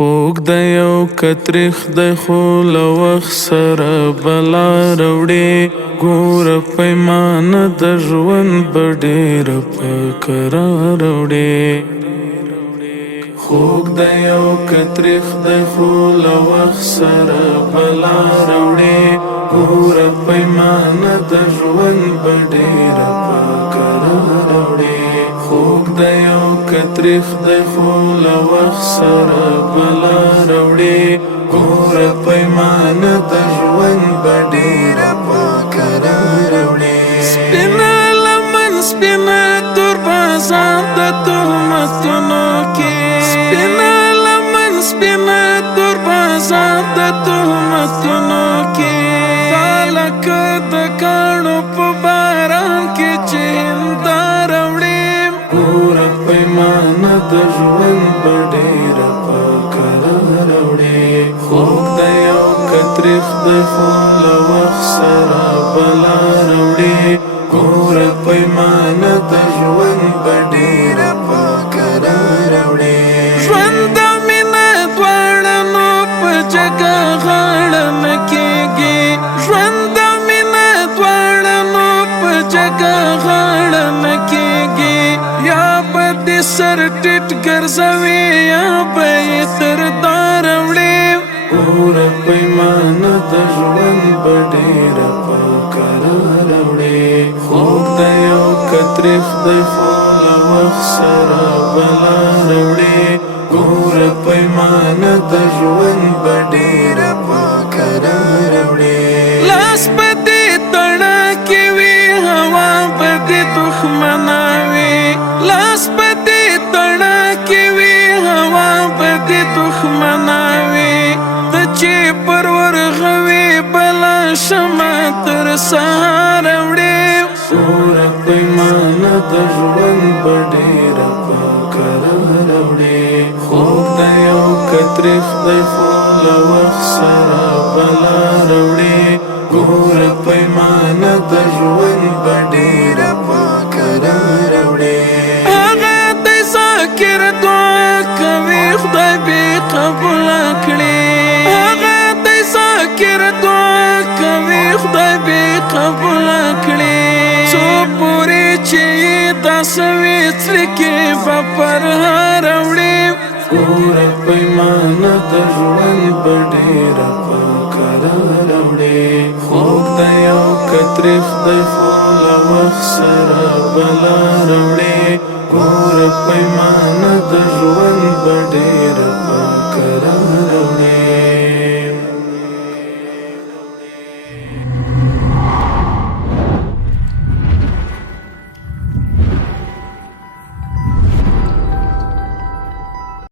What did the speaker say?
خوږ د یو کتریخ د خو له وخت سره بلا راوړې ګوره پیمانه د ژوند به ډېره په کرار راوړې خوږ د یو کتریخ د خو له وخت سره بلا راوړې ګوره پیمانه د ژوند به ډېره په کرار راوړې خوږ د یو کتریخ د خو له وخت سره بلا راوړې ګوره پیمانه د ژوند به ډېره په کرار راوړې سپینه لمن سپینه تور بازار د تهمتونو کې سپینه لمن سپینه تور بازار د تهمتونو کې لکه د کاڼو په باران کې چې هنداره وړې ګوره پیمانه د ژوند به ډېره په کرار راوړې خوږ د یو کتریخ د خو له وخت سره بلا راوړې ګوره پیمانه د ژوند به ډېره په کرار راوړې ژوند د مینه دواړه نو په جګه غاړه نه کېږي ژوند د مینه دواړه نو په جګه غاړه نه کېږي یا به دې سر ټیټ ګرځوي یا به یې تر داره وړې ګوره پیمانه د ژوند به ډېره په کرار راوړې خوږ د یو کتریخ د خو له وخت سره بلا راوړې ګوره پیمانه د ژوند به ډېره په کرار راوړې لاس به دې تڼاکې وي هوا به دې دښمنه وي لاس به دې تڼاکې وي هوا به دې دښمنه وي ته چې پر ورغوي بله شمه تر سهاره وړې ګوره پیمانه د ژوند به ډېره په کرار راوړې خوږ د یو کتریخ د خو له وخت سره بلا راوړې ګوره پیمانه د ژوند به ډېره په کرار راوړې هغه دی ذاکر دعا کوي خدای بې قبوله کړي هغه دی ذاکر دعا کوي خدای بې قبوله کړي څو پورې چې دا سوي څرکې به پر هر وړې ګوره پیمانه د ژوند به ډېره په کرار راوړې خوږ د یو کتریخ د خو له وخت سره بلا راوړې ګوره پیمانه د ژوند به ډېره په